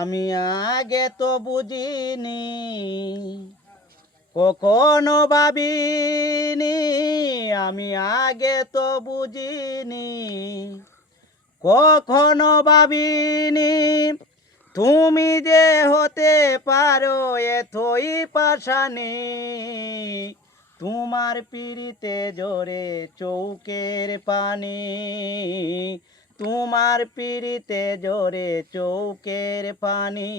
আমি আগে তো বুঝিনি, কখনো ভাবিনি। আমি আগে তো বুঝিনি, কখনো ভাবিনি। তুমি যে হতে পারো এতই পাশানি। তোমার পিড়িতে জোরে চৌকের পানি। তোমার পিড়িতে জোরে চৌকের পানি।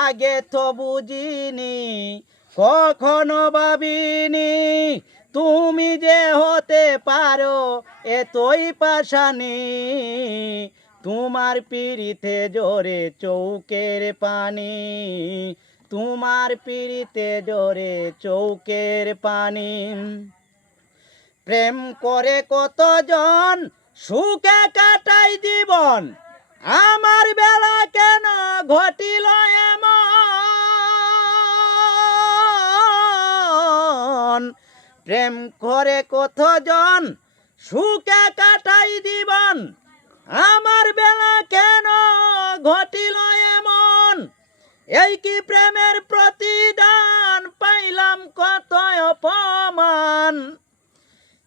আগে তো বুঝিনি, কখনো ভাবিনি। তুমি যে হতে পারো এতই পাশানি। তোমার পিড়িতে জোরে চৌকের পানি। তোমার পিড়িতে জোরে চৌকের পানি। প্রেম করে কতজন সুখে কাটাই জীবন, আমার বেলা কেন ঘটিল এমন। প্রেম করে কতজন সুখে কাটাই জীবন, আমার বেলা কেন ঘটিল এমন। এই কি প্রেমের প্রতিদান পাইলাম কত অপমান।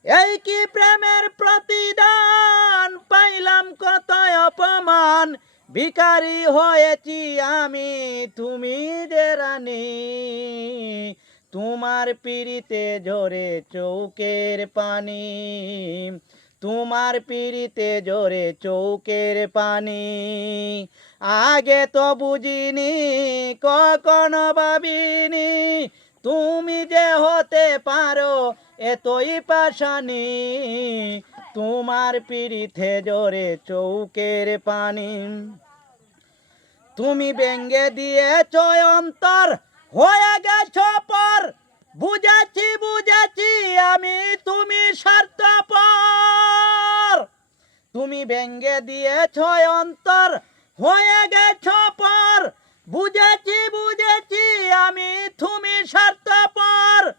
এই কি প্রেমের প্রতিদান পাইলাম কত অপমান। ভিখারি হয়েছি আমি, তুমি যে রানী। তোমার পিড়িতে জোরে চৌকের পানি। তোমার পিড়িতে জোরে চৌকের পানি। আগে তো বুঝিনি, কখনো ভাবিনি। তুমি যে হতে পারো এতই পাশানি। তোমার পিড়িতে জোরে চৌকের পানি। তুমি ব্যঙ্গে দিয়েছ অন্তর, হয়ে গেছ পর। বুঝেছি বুঝেছি আমি তুমি স্বার্থপর। তুমি ব্যঙ্গে দিয়েছ অন্তর, হয়ে গেছ পর। বুঝেছি বুঝেছি আমি তুমি স্বার্থপর।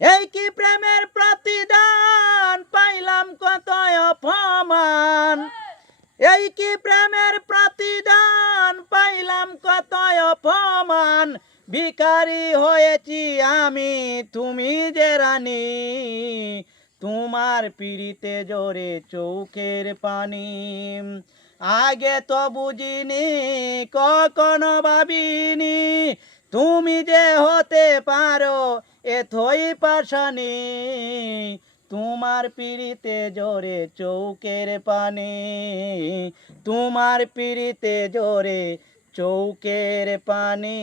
এই কি প্রেমের প্রতিদান পাইলাম কত অপমান। এই কি প্রেমের প্রতিদান পাইলাম কত অপমান। ভিখারি হয়েছি আমি, তুমি যে রানী। তোমার পিড়িতে জোরে চৌকের পানি। আগে তো বুঝিনি, কখনো ভাবিনি। তুমি যে হতে পারো এতই পাশানি। তোমার পিড়িতে জোরে চৌকের পানি। তোমার পিড়িতে জোরে চৌকের পানি।